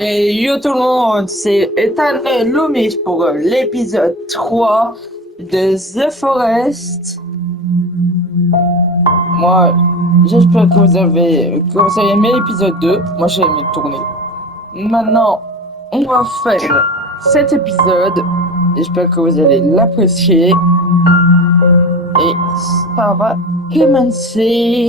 Et yo tout le monde, c'est Ethan Loomis pour l'épisode 3 de The Forest. Moi, j'espère que vous avez aimé l'épisode 2. Moi, j'ai aimé le tourner. Maintenant, on va faire cet épisode. J'espère que vous allez l'apprécier. Et ça va commencer.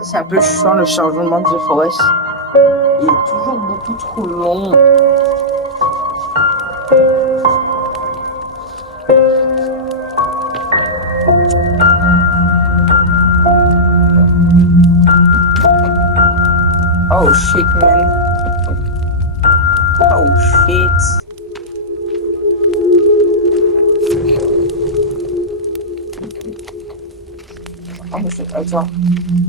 Ça, c'est un peu chiant le changement de The Forest. Il est toujours beaucoup trop long. Oh shit, man. Oh shit. Attends.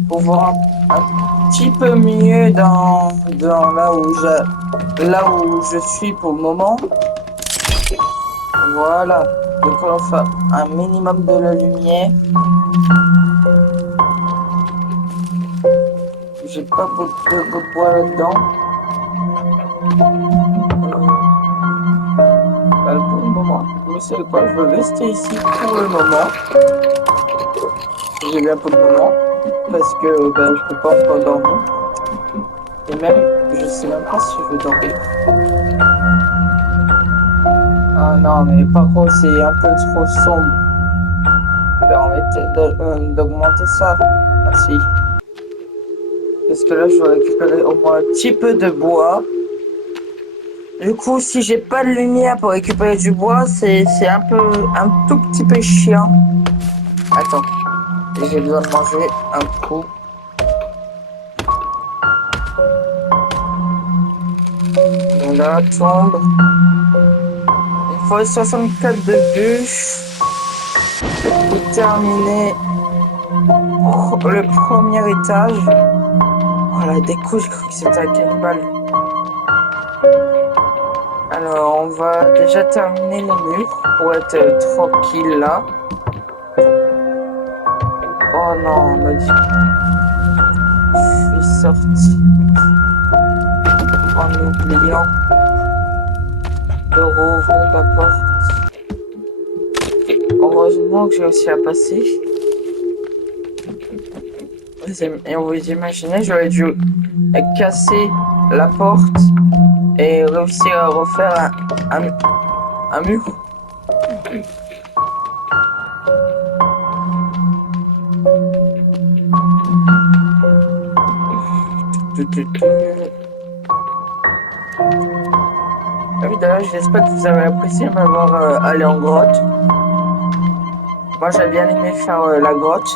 Pour voir un petit peu mieux dans là où je suis pour le moment. Voilà. Donc on va faire un minimum de la lumière. J'ai pas beaucoup de bois là-dedans. Pour le moment. Vous savez quoi, je vais rester ici pour le moment. J'ai bien pour le moment. Parce que je peux pas encore dormir. Et même, je sais même pas si je veux dormir. Ah non, mais par contre, c'est un peu trop sombre. Permettez d'augmenter ça. Merci. Parce que là, je vais récupérer au moins un petit peu de bois. Du coup, si j'ai pas de lumière pour récupérer du bois, c'est un tout petit peu chiant. Attends, j'ai besoin de manger un coup. Donc là, tombe. Il faut 64 de bûches pour terminer le premier étage. Voilà, des coups, je crois que c'était à 4 balles. Alors, on va déjà terminer les murs pour être tranquille là. Oh non, on m'a dit. Je suis sorti en oubliant de rouvrir la porte. Heureusement que j'ai aussi à passer. Et vous imaginez, j'aurais dû casser la porte et réussir à refaire un mur. Ah oui, d'ailleurs, j'espère que vous avez apprécié m'avoir allé en grotte. Moi, j'ai bien aimé faire la grotte.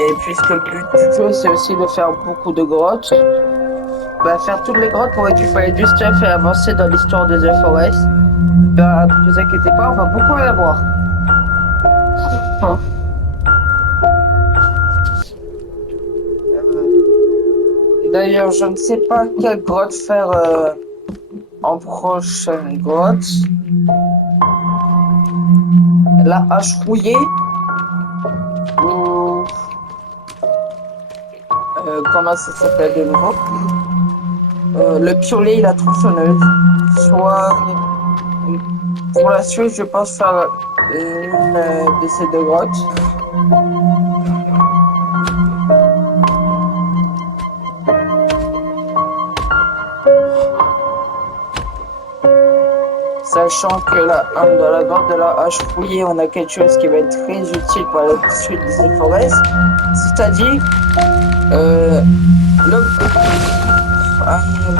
Et puisque le but du jeu, c'est aussi de faire beaucoup de grottes, faire toutes les grottes pour récupérer du stuff et avancer dans l'histoire de The Forest. Ne vous inquiétez pas, on va beaucoup en avoir. Hein. D'ailleurs, je ne sais pas quelle grotte faire en prochaine grotte. La hache rouillée ou comment ça s'appelle de nouveau, le piolet et la tronçonneuse. Soit pour la suite, je pense faire une de ces deux grottes. Sachant que là, dans la grotte de la hache fouillée, on a quelque chose qui va être très utile pour la suite des forêts, c'est-à-dire un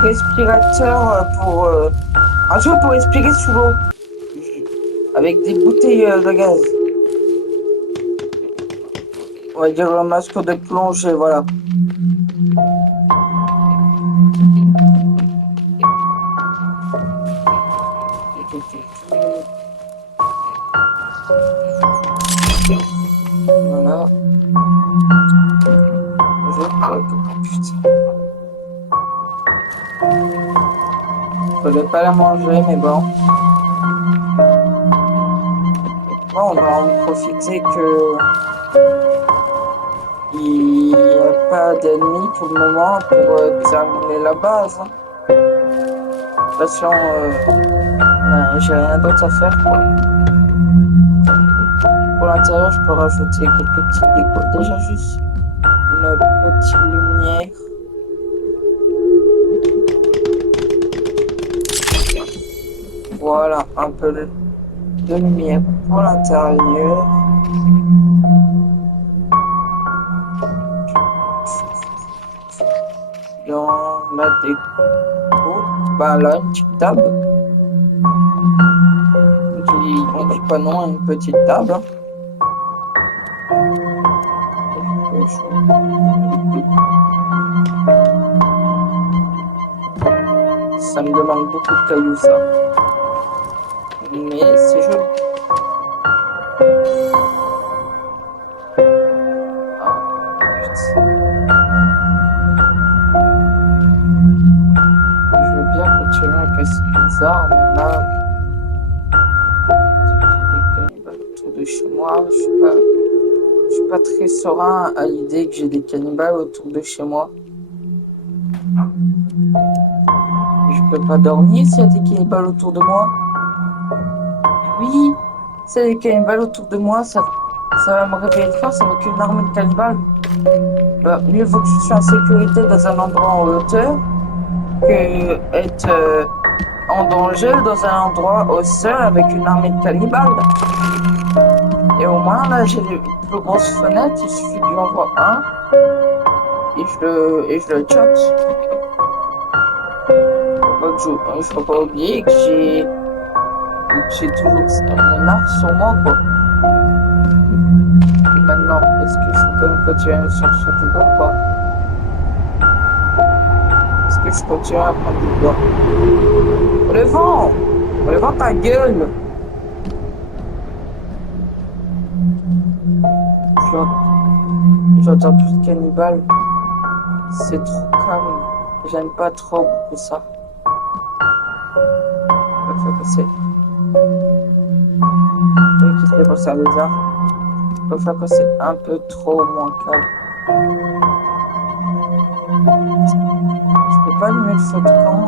respirateur pour un truc pour respirer sous l'eau avec des bouteilles de gaz. On va dire un masque de plongée, voilà. Voilà. Putain. Fallait pas la manger, mais bon. Bon, on va en profiter que il n'y a pas d'ennemis pour le moment pour terminer la base. Hein. De toute façon, ben, j'ai rien d'autre à faire, quoi. Pour l'intérieur, je peux rajouter quelques petits décos. Déjà, juste une petite lumière. Voilà, un peu de lumière pour l'intérieur. Dans la déco, bah là, une petite table. On dit pas non à une petite table. Hein. Ça me demande beaucoup de cailloux, ça. Mais c'est joli. Ah, putain. Je veux bien continuer à casser les arbres, mais là, j'ai des cannibales autour de chez moi. Je suis pas très serein à l'idée que j'ai des cannibales autour de chez moi. Je peux pas dormir s'il y a des cannibales autour de moi. Oui, s'il y a des cannibales autour de moi, ça va me réveiller fort, ça va qu'une armée de cannibales. Bah, mieux vaut que je sois en sécurité dans un endroit en hauteur que être en danger dans un endroit au sol avec une armée de cannibales. Et au moins, là, j'ai les plus grosses fenêtres, il suffit que j'en vois un et je le tchotte. Faut pas oublier que j'ai toujours mon arc sur moi, quoi. Et maintenant, est-ce que je peux quand même continuer sur ce bois ou pas? Est-ce que je continue à prendre du bois? Le vent ta gueule! J'entends plus de cannibales. C'est trop calme. J'aime pas trop beaucoup ça. Il faut passer. Oui, qui serait pour ça les arts. Il faut que c'est un peu trop moins calme. Je peux pas allumer le feu de camp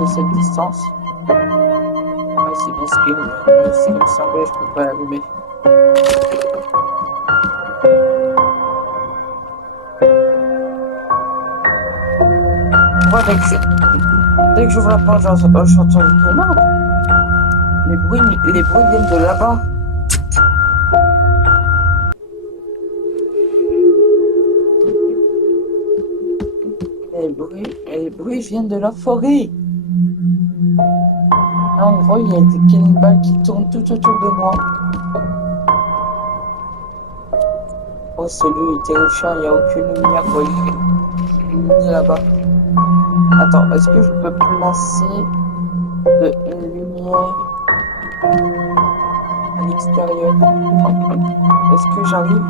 de cette distance. Ouais, c'est bien ce qui me semblait, je peux pas l'allumer. Moi, dès que j'ouvre la porte, j'entends le canard. Les bruits viennent de là-bas. Les bruits viennent de la forêt. Là, en gros, il y a des cannibales qui tournent tout autour de moi. Oh, celui est terrifiant, il n'y a aucune lumière. Il est là-bas. Attends, est-ce que je peux placer une lumière à l'extérieur? Est-ce que j'arrive?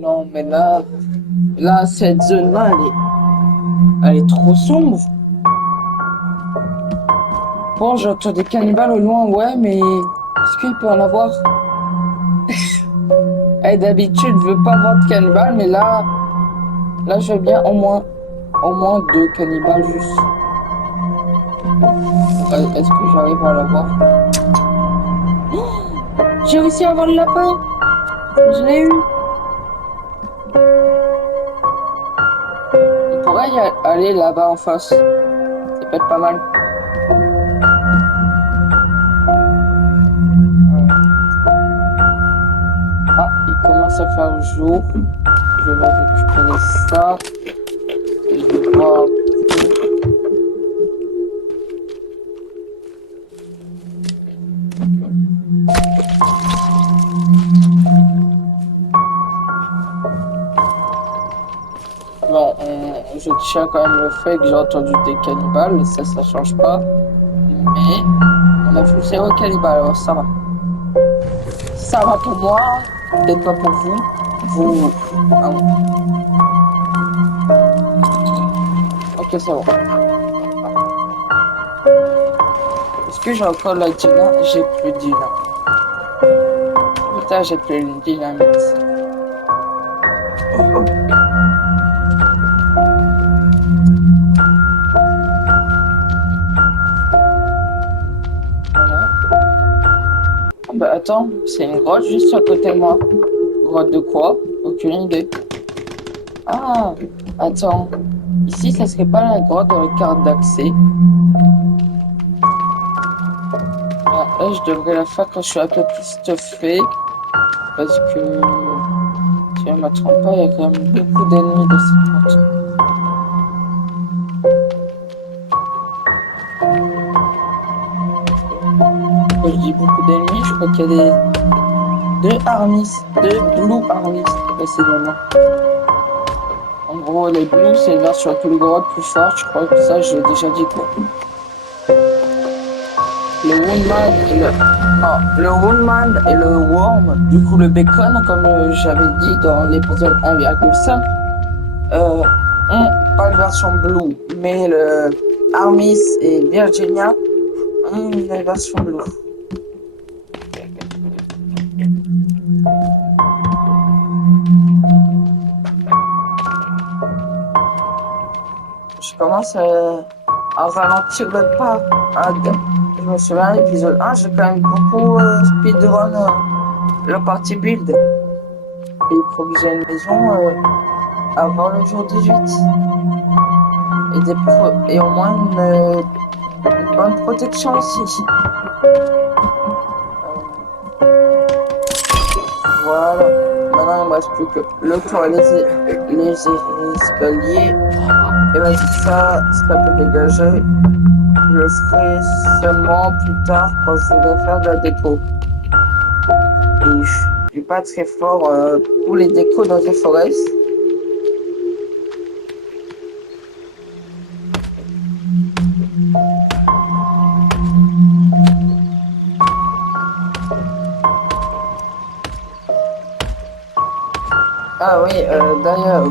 Non, mais là, cette zone-là, elle est trop sombre. Bon, j'entends des cannibales au loin, ouais, mais est-ce qu'il peut en avoir? Hey, d'habitude, je veux pas voir de cannibales, mais là, je veux bien au moins 2 cannibales juste. Est-ce que j'arrive à l'avoir? J'ai réussi à avoir le lapin. Je l'ai eu. On pourrait y aller là-bas en face. Ça peut être pas mal. Ah, il commence à faire jour. Je vais récupérer ça. Et je vais voir. bon, je tiens quand même le fait que j'ai entendu des cannibales, ça change pas. Mais on a vu 0 cannibale, alors ça va. Ça va pour moi, peut-être pas pour vous. Vous. Ah bon. Ok, c'est bon. Est-ce que j'ai encore la dynamite? J'ai plus de dynamite. Putain, j'ai plus de dynamite. Voilà. Ah bah attends, c'est une grotte juste à côté de moi. Grotte de quoi? Aucune idée. Ah, attends. Ici, ça serait pas la grotte dans la carte d'accès. Ah, là, je devrais la faire quand je suis un peu plus stuffé. Parce que, si je ne me trompe pas, il y a quand même beaucoup d'ennemis dans cette grotte. Quand je dis beaucoup d'ennemis, je crois qu'il y a deux armies, deux blue armies précisément. En gros, les blues, c'est une version plus grosse, plus forte. Je crois que ça, j'ai déjà dit quoi. Le Woundman et le... Non, le Woundman et le Worm, du coup le Bacon, comme j'avais dit dans l'épisode 1,5, ont pas la version Blue, mais le Armis et Virginia ont une version Blue. Je commence à ralentir le pas. Je me souviens, l'épisode 1, j'ai quand même beaucoup speedrun la partie build. Et il faut que j'ai une maison avant le jour 18. Et au moins une bonne protection aussi. Voilà. Maintenant, il ne me reste plus que le tour et les escaliers. Et vas-y, ça peut dégager. Je le ferai seulement plus tard quand je voudrais faire de la déco. Et je suis pas très fort pour les décos dans The Forest. Ah oui, d'ailleurs,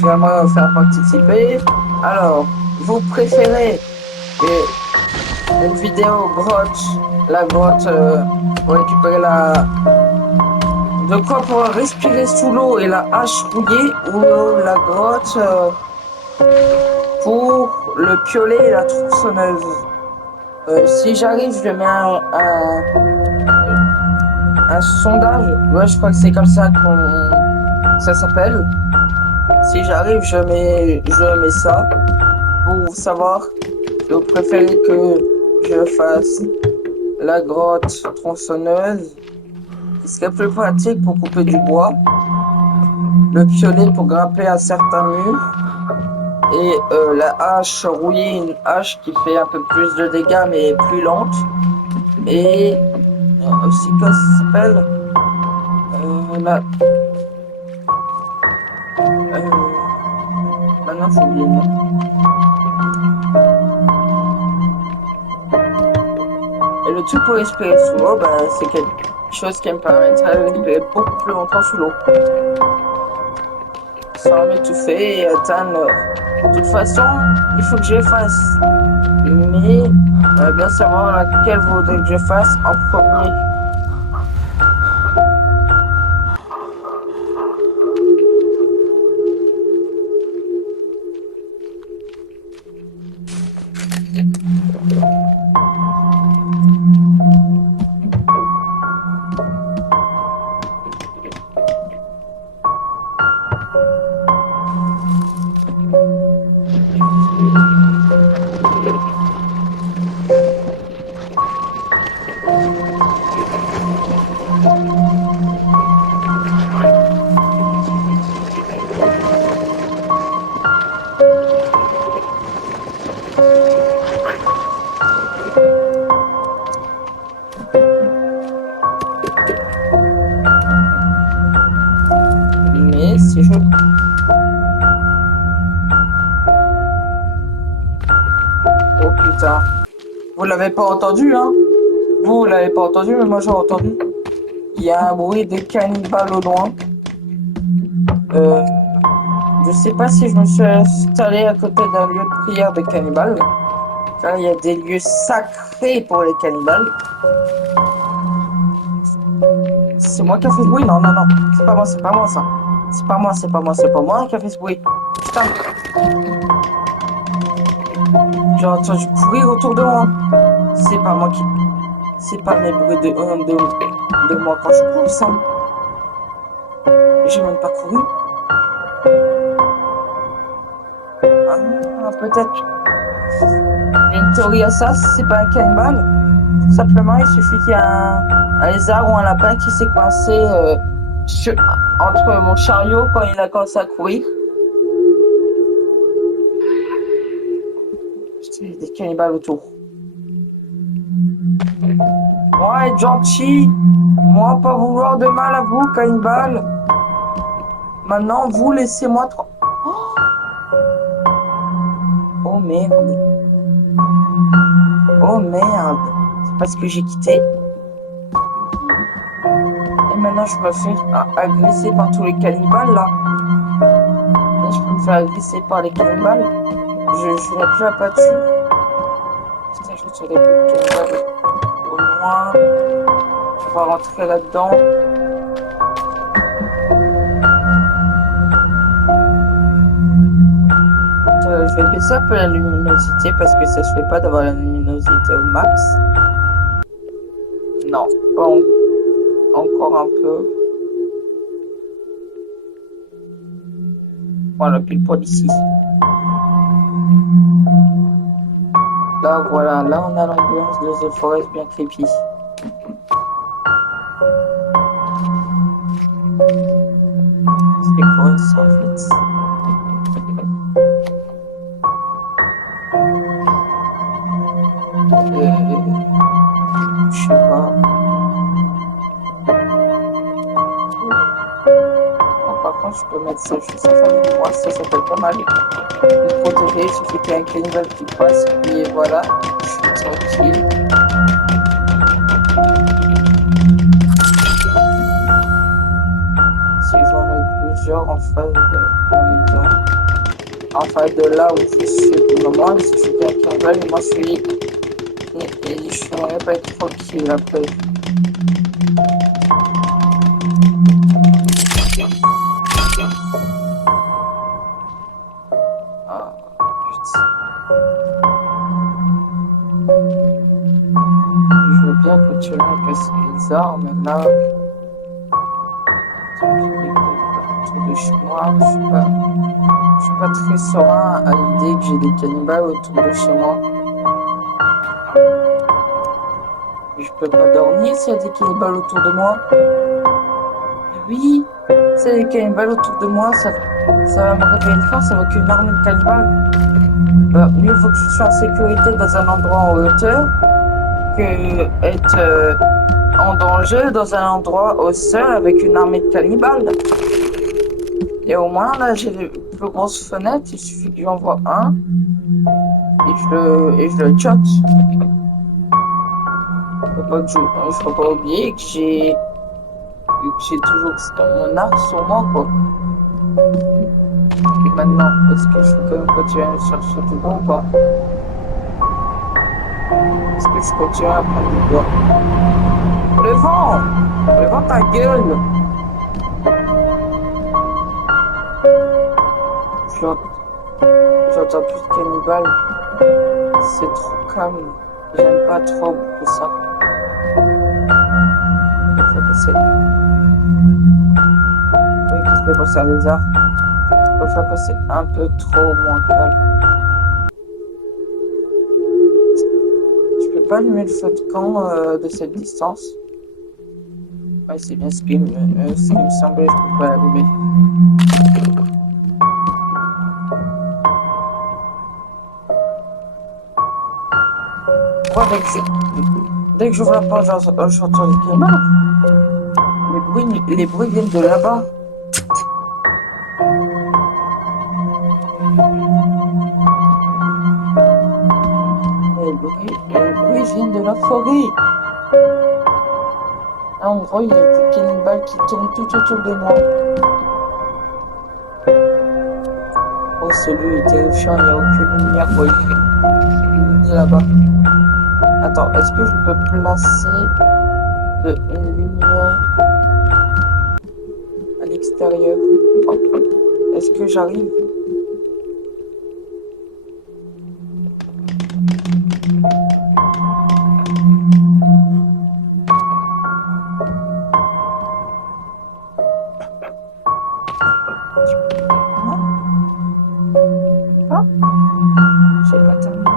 j'aimerais vous faire participer. Alors, vous préférez une vidéo grotte, la grotte pour récupérer de quoi pouvoir respirer sous l'eau et la hache rouillée, ou la grotte pour le piolet et la tronçonneuse. Si j'arrive, je mets un sondage. Ouais, je crois que c'est comme ça qu'on ça s'appelle. Si j'arrive, je mets ça pour savoir si vous préférez que je fasse la grotte tronçonneuse, qui serait plus pratique pour couper du bois, le piolet pour grimper à certains murs, et la hache rouillée, une hache qui fait un peu plus de dégâts mais plus lente, et aussi quoi ça s'appelle maintenant j'ai oublié le nom. Et le truc pour respirer sous l'eau, bah, c'est quelque chose qui me permettrait de respirer beaucoup plus longtemps sous l'eau. Sans m'étouffer et atteindre. De toute façon, il faut que je fasse. Mais, bien savoir laquelle vous voudrez que je fasse en premier. ça. Vous l'avez pas entendu, hein? Vous l'avez pas entendu, mais moi j'ai entendu. Il y a un bruit de cannibale au loin. Je sais pas si je me suis installé à côté d'un lieu de prière de cannibales. Car il y a des lieux sacrés pour les cannibales. C'est moi qui a fait ce bruit? Non, non, non. C'est pas moi, c'est pas moi ça. C'est pas moi, c'est pas moi, c'est pas moi qui a fait ce bruit. Putain. J'ai entendu courir autour de moi. C'est pas moi qui... C'est pas mes bruits de moi quand je cours, ça. J'ai même pas couru. Ah, peut-être. J'ai une théorie à ça, si c'est pas un cannibale. Tout simplement, il suffit qu'il y ait un lézard ou un lapin qui s'est coincé entre mon chariot quand il a commencé à courir. Il y a des cannibales autour. Moi, être gentil. Moi, pas vouloir de mal à vous, cannibales. Maintenant, vous laissez-moi trop. Oh merde. Oh merde. C'est parce que j'ai quitté. Et maintenant, je me fais agresser par tous les cannibales, là. Et je peux me faire agresser par les cannibales. Je n'ai plus la pâture. Putain, je suis les cannibales au loin. On va rentrer là-dedans. Je vais baisser un peu la luminosité parce que ça se fait pas d'avoir la luminosité au max. Non, pas encore un peu. Voilà, pile poil ici. Là, voilà, là on a l'ambiance de The Forest bien creepy. C'est quoi ça en fait? Je sais pas. Bon, par contre, je peux mettre ça juste en face de moi, ça s'appelle pas mal. Me protéger, il suffit qu'il y ait un cannibale qui passe, et voilà, je suis tranquille. Si j'en mets plusieurs en face de la maison, en face de là où je suis pour le moment, il suffit qu'il y ait un cannibale et moi je suis. Et je n'aimerais pas être tranquille après. Ah, putain. Je veux bien continuer à casser les arbres, mais là, autour de chez moi, je suis pas très serein à l'idée que j'ai des cannibales autour de chez moi. Je peux pas dormir s'il y a des cannibales autour de moi. Oui, s'il y a des cannibales autour de moi, ça va me réveiller le corps, ça va qu'une armée de cannibales. Mieux vaut que je sois en sécurité dans un endroit en hauteur que être en danger dans un endroit au sol avec une armée de cannibales. Et au moins, là, j'ai les plus grosses fenêtres, il suffit que j'en vois un et je le choque. Faut pas oublier que j'ai toujours mon arc sur moi, quoi. Et maintenant, est-ce que je peux quand même continuer à chercher du bois ou pas? Est-ce que je continue à prendre du bois? Le vent ta gueule! J'entends plus de cannibales. C'est trop calme. J'aime pas trop beaucoup ça. Oui, qu'est-ce que c'est pour ça, les arts? Il faut que c'est un peu trop moins calme. Je peux pas allumer le feu de camp de cette distance. Ouais, c'est bien ce qui me semblait, je peux pas l'allumer. Ouais, dès que j'ouvre la porte, j'entends des cannibales. Les bruits viennent de là-bas. Les viennent de la forêt. Là, on voit, il y a des cannibales qui tournent tout autour de moi. Oh, celui est terrifiant, il n'y a aucune lumière pour illuminer là-bas. Attends, est-ce que je peux placer une lumière à l'extérieur? Est-ce que j'arrive? Non? Pas? J'ai pas terminé.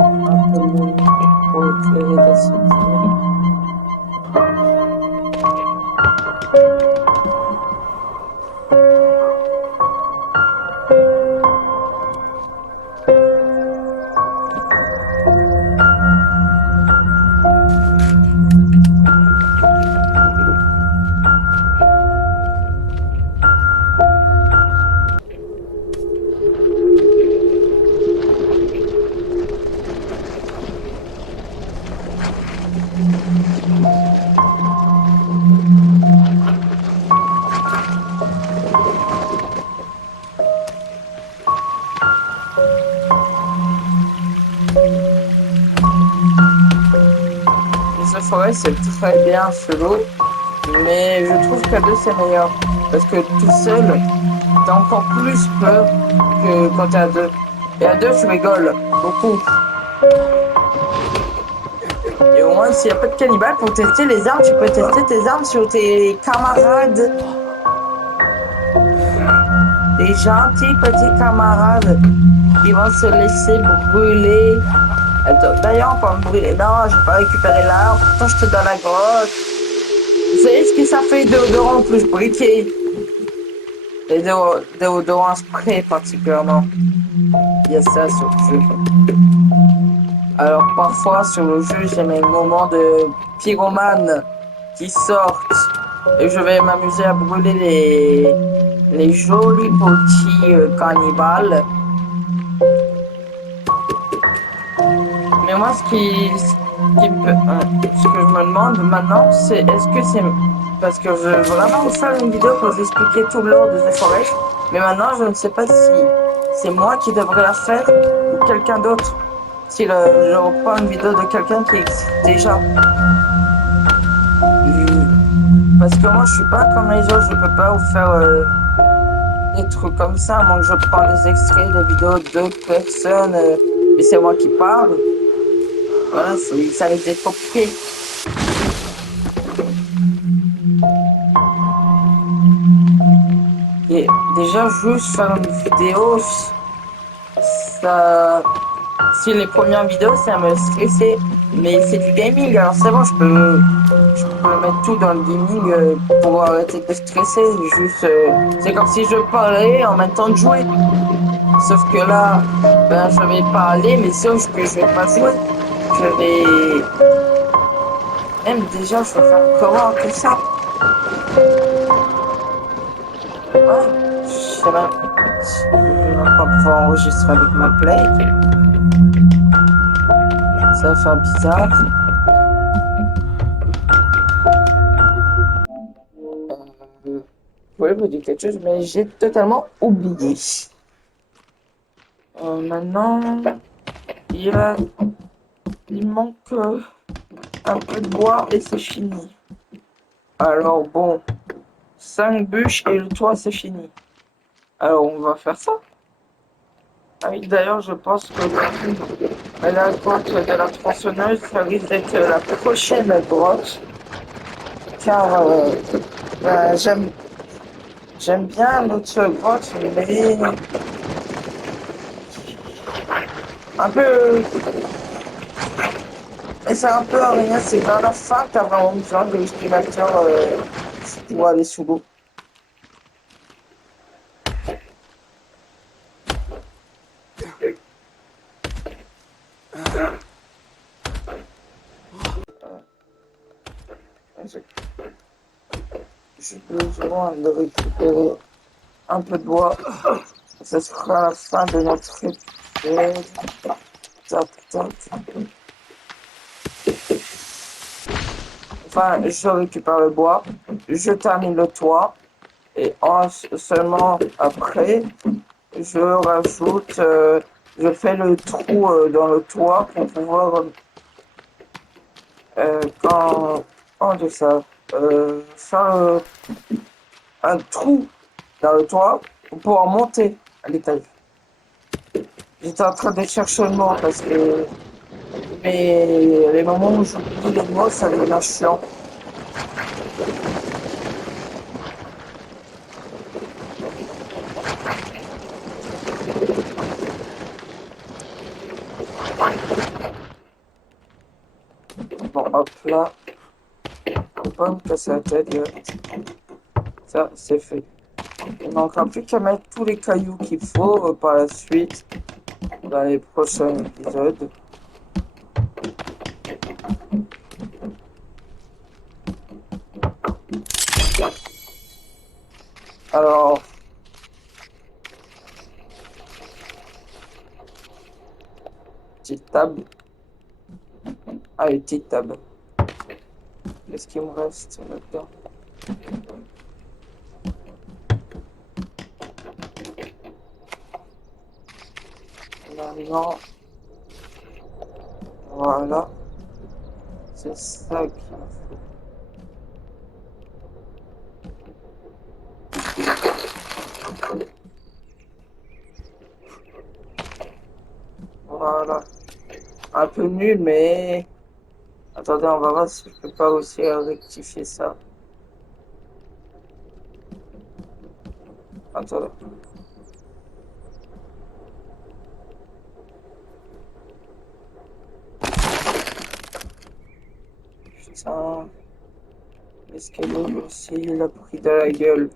Un peu de lumière pour éclairer la cité. The Forest, c'est très bien solo, mais je trouve qu'à deux, c'est meilleur. Parce que tout seul, t'as encore plus peur que quand t'es à deux. Et à deux, tu rigoles beaucoup. Et au moins, s'il n'y a pas de cannibales, pour tester les armes, tu peux tester tes armes sur tes camarades. Des gentils petits camarades qui vont se laisser brûler. Attends, d'ailleurs, on peut me brûler. Non, je vais pas récupérer l'arme. Pourtant, je te donne la grotte. Vous savez ce que ça fait déodorant plus briquet? Les déodorants spray particulièrement. Il y a ça sur le jeu. Alors parfois sur le jeu j'ai mes moments de pyromane qui sortent et je vais m'amuser à brûler les jolis petits cannibales. Mais moi ce que je me demande maintenant c'est est-ce que c'est parce que je veux vraiment vous faire une vidéo pour vous expliquer tout le lore de The Forest, mais maintenant je ne sais pas si c'est moi qui devrais la faire ou quelqu'un d'autre. Si je reprends une vidéo de quelqu'un qui existe déjà. Parce que moi je suis pas comme les autres, je peux pas vous faire des trucs comme ça, à moins que je prends des extraits de vidéos d'autres personnes et c'est moi qui parle. Voilà, ça risque d'être compliqué. Et déjà juste faire une vidéo, ça... Si les premières vidéos ça me stressait, mais c'est du gaming, alors c'est bon, je peux mettre tout dans le gaming pour arrêter de stresser. Juste, c'est comme si je parlais en même temps de jouer. Sauf que là, ben, je vais parler, mais sauf que je vais pas jouer. Je vais... Même déjà, je vais faire comment tout ça? Ouais, je sais même... Je vais même pas pouvoir enregistrer avec ma play. Ça va faire bizarre. Vous pouvez vous dire quelque chose, mais j'ai totalement oublié. Maintenant, il, euh, il manque un peu de bois et c'est fini. Alors bon, 5 bûches et le toit c'est fini. Alors on va faire ça. Ah oui, d'ailleurs je pense que la grotte de la tronçonneuse, ça risque d'être la prochaine grotte. Car ben, j'aime bien notre grotte, mais un peu... Et c'est un peu à rien, c'est vers la fin que t'as vraiment besoin de l'estimateur pour aller sous l'eau. J'ai besoin de récupérer un peu de bois. ce sera la fin de notre épisode. Tac, tac. Enfin, je récupère le bois, je termine le toit, et seulement après, je rajoute, je fais le trou dans le toit pour pouvoir, comment on dit ça, faire un trou dans le toit pour pouvoir monter à l'étage. J'étais en train de chercher le mot parce que les moments où j'oublie les mots, ça devient chiant. Bon, hop là. Faut pas me casser la tête. Ça, c'est fait. Il ne manquera plus qu'à mettre tous les cailloux qu'il faut par la suite dans les prochains épisodes. Alors, petite table. Allez, petite table. Qu'est-ce qu'il me reste là-dedans? Non. Voilà. C'est ça qu'il faut. Voilà. Un peu nul, mais... Attendez, on va voir si je peux pas aussi rectifier ça. Attendez. Putain. L'escalier aussi, il a pris de la gueule.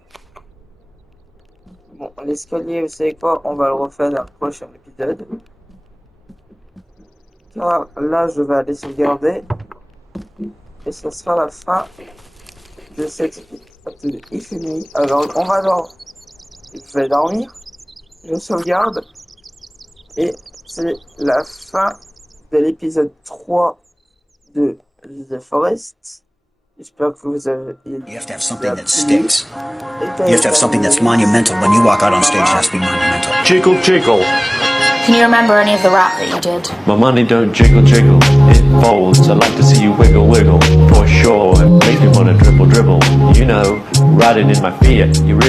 Bon, l'escalier, vous savez quoi? On va le refaire dans le prochain épisode. Car là, je vais aller sauvegarder. Et ce sera la fin de cet épisode. Il finit. Alors, on va dormir. Je vais dormir. Je sauvegarde. Et c'est la fin de l'épisode 3 de The Forest. J'espère que vous avez... You have to have something that sticks. You have to have something that's monumental. When you walk out on stage, it has to be monumental. Jiggle, jiggle. Can you remember any of the rap that you did? My money don't jiggle, jiggle. It folds. I like to see you wiggle, wiggle. For sure. It makes me want to dribble, dribble. You know, riding in my Fiat. You really